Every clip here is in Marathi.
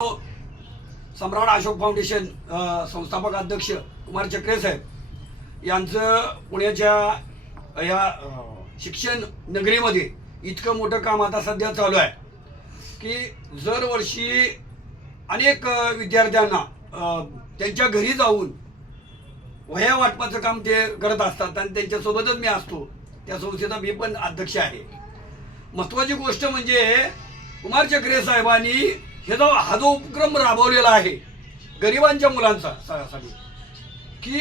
सम्राट अशोक फाउंडेशन संस्थापक अध्यक्ष कुमार चक्रे साहेब यांचं पुण्याच्या या शिक्षण नगरीमध्ये इतकं मोठं काम आता सध्या चालू आहे की दरवर्षी अनेक विद्यार्थ्यांना त्यांच्या घरी जाऊन वह्या वाटपाचं काम ते करत असतात आणि त्यांच्यासोबतच मी असतो. त्या संस्थेचा मी पण अध्यक्ष आहे. महत्त्वाची गोष्ट म्हणजे कुमार चक्रे साहेबांनी हा जो उपक्रम राबवलेला आहे गरिबांच्या मुलांचा साठी की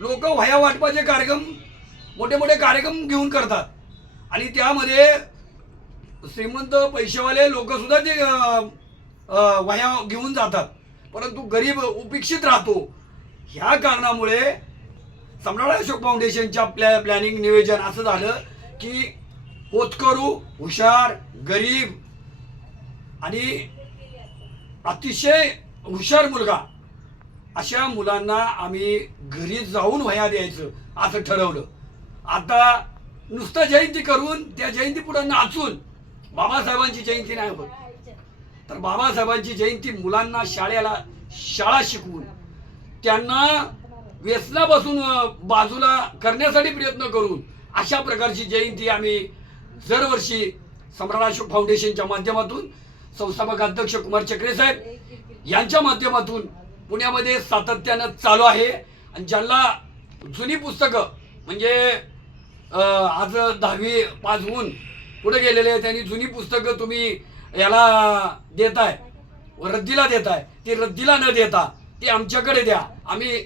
लोक वह्या वाटपाचे कार्यक्रम मोठे मोठे कार्यक्रम घेऊन करतात आणि त्यामध्ये श्रीमंत पैसेवाले लोक सुद्धा ते वह्या घेऊन जातात, परंतु गरीब उपेक्षित राहतो. ह्या कारणामुळे सम्राट अशोक फाउंडेशनच्या प्लॅनिंग नियोजन असं झालं की होतकरू, हुशार, गरीब आणि अतिशय हुशार मुलगा अशा मुलांना आम्ही घरी जाऊन वह्या द्यायचं असं ठरवलं. आता नुसतं जयंती करून त्या जयंती पुढे नाचून बाबासाहेबांची जयंती नाही होत, तर बाबासाहेबांची जयंती मुलांना शाळा शिकवून त्यांना व्यसनापासून बाजूला करण्यासाठी प्रयत्न करून अशा प्रकारची जयंती आम्ही दरवर्षी सम्राट अशोक फाउंडेशनच्या माध्यमातून संस्थापक अध्यक्ष कुमार चक्रे साहेब यांच्या माध्यमातून पुण्यामध्ये सातत्यानं चालू आहे. आणि ज्यांना जुनी पुस्तकं म्हणजे आज 10वी पास होऊन पुढे गेलेले त्यांनी जुनी पुस्तकं तुम्ही याला देताय, रद्दीला देताय, ती रद्दीला न देता ती आमच्याकडे द्या, आम्ही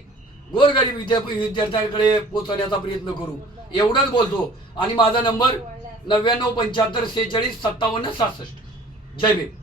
गोरगरीब विद्यार्थ्यांकडे पोहोचवण्याचा प्रयत्न करू. एवढंच बोलतो आणि माझा नंबर 99 75 46 57 66. जय भीम.